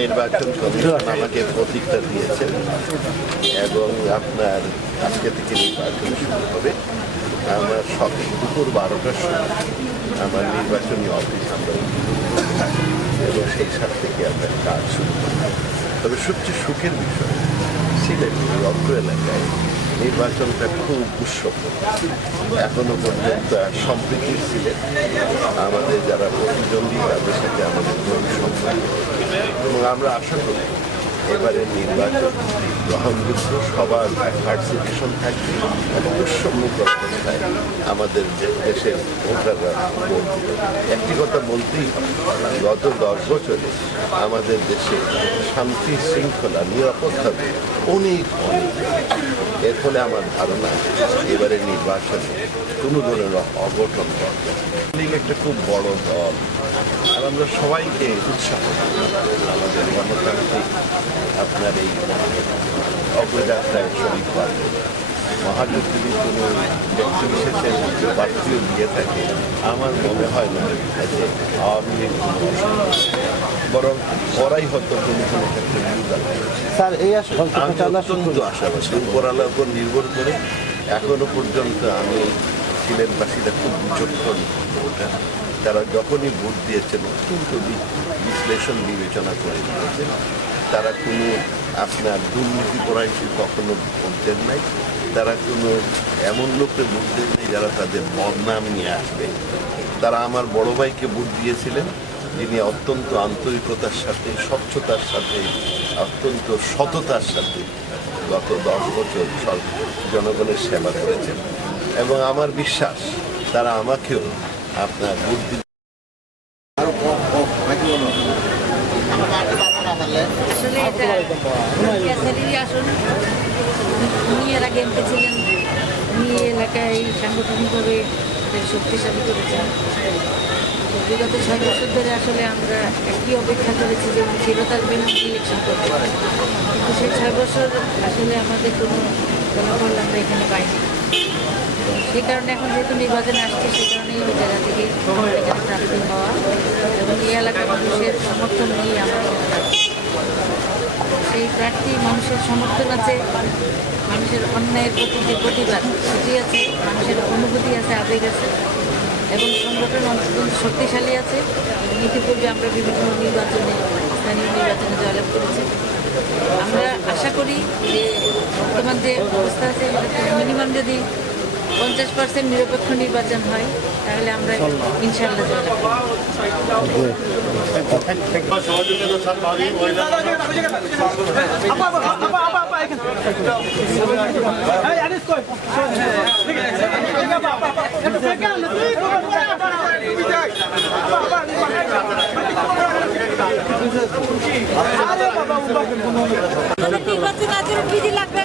নির্বাচন কমিশন আমাকে প্রতীকটা দিয়েছেন এবং আপনার আজকে থেকে নির্বাচন শুরু হবে। আমার দুপুর 12টার সময় আমার নির্বাচনী অফিস আমরা এবং সেই সাথ থেকে আপনার কাজ শুরু করব। তবে সবচেয়ে সুখের বিষয় সিলেটের অত্র এলাকায় নির্বাচনটা খুব উৎসবমুখর। এখনো পর্যন্ত সম্প্রীতির সিলেট, আমাদের যারা প্রতিদ্বন্দ্বী তাদের সাথে আমাদের সম্পর্ক এবং আমরা আশা করি এবারের নির্বাচন গ্রহণযোগ্য, সবার পার্টিসিপেশন থাকবে এবং উৎসবমুখর অবস্থায় আমাদের দেশের ভোটাররা ভোট দিবে। একটি কথা বলতেই হবে, গত 10 বছরে আমাদের দেশে শান্তি শৃঙ্খলা নিরাপত্তাতে অনেক এর ফলে আমার ধারণা এবারের নির্বাচনে কোনো ধরনের অঘটন ঘটবে। একটা খুব বড় দল আর আমরা সবাইকে উৎসাহ আমাদের গণতান্ত্রিক আপনার এই অগ্রযাত্রায় শরীর পাবে। মহাযুদ্ধ যদি কোনো ব্যক্তি বিশেষের বাড়তিও দিয়ে থাকে আমার মনে হয় না যে আওয়ামী লীগ বরং ওরাই হয়তো কোনো কোনো ক্ষেত্রে স্যার এই অত্যন্ত আশাবাসী উপরালার উপর নির্ভর করে এখনো পর্যন্ত আমি সিলেটবাসীরা খুব বিচক্ষণ ভোটার। তারা যখনই ভোট দিয়েছেন অত্যন্ত বিশ্লেষণ বিবেচনা করে দিয়েছেন। তারা কোনো আপনার দুর্নীতিপরায়ণ কখনো ভোট দেন নাই। তারা কোনো এমন লোককে ভোট দেন নাই যারা তাদের বদনাম নিয়ে আসবে। তারা আমার বড় ভাইকে ভোট দিয়েছিলেন যিনি অত্যন্ত আন্তরিকতার সাথে, স্বচ্ছতার সাথে, অত্যন্ত সততার সাথে গত 10 বছর জনগণের সেবা করেছেন এবং আমার বিশ্বাস তারা আমাকেও আপনার ভোট দিন। আসলে এটা আসুন উনি এর আগে এমপি ছিলেন, উনি এলাকায় সাংগঠনিকভাবে শক্তিশালী করেছেন। বিগত 6 বছর ধরে আসলে আমরা একটি অপেক্ষা করেছি যে উনি ফেরত আসবেন, ইলেকশন করতে পারেন, কিন্তু সেই 6 বছর আসলে আমাদের কোনো ফলাফল আমরা এখানে পাইনি। সেই কারণে এখন যেহেতু নির্বাচনে আসছে সেই কারণেই ওই জায়গা থেকে এখানে প্রার্থী হওয়া এবং এই এলাকার মানুষের সমর্থন নিয়ে আমাদের সেই প্রার্থী মানুষের সমর্থন আছে, মানুষের অন্যায়ের প্রতি যে প্রতিবাদ সেটি আছে, মানুষের অনুভূতি আছে, আবেগ আছে এবং সংগঠন অত্যন্ত শক্তিশালী আছে। ইতিপূর্বে আমরা বিভিন্ন নির্বাচনে, স্থানীয় নির্বাচনে জয়লাভ করেছি। আমরা আশা করি যে বর্তমান যে অবস্থা আছে মিনিমাম যদি 50% নিরপেক্ষ নির্বাচন হয় তাহলে আমরা ইনশাআল্লাহ জয়লাভ করব। নির্বাচন আচরণ বিধি লাগবে,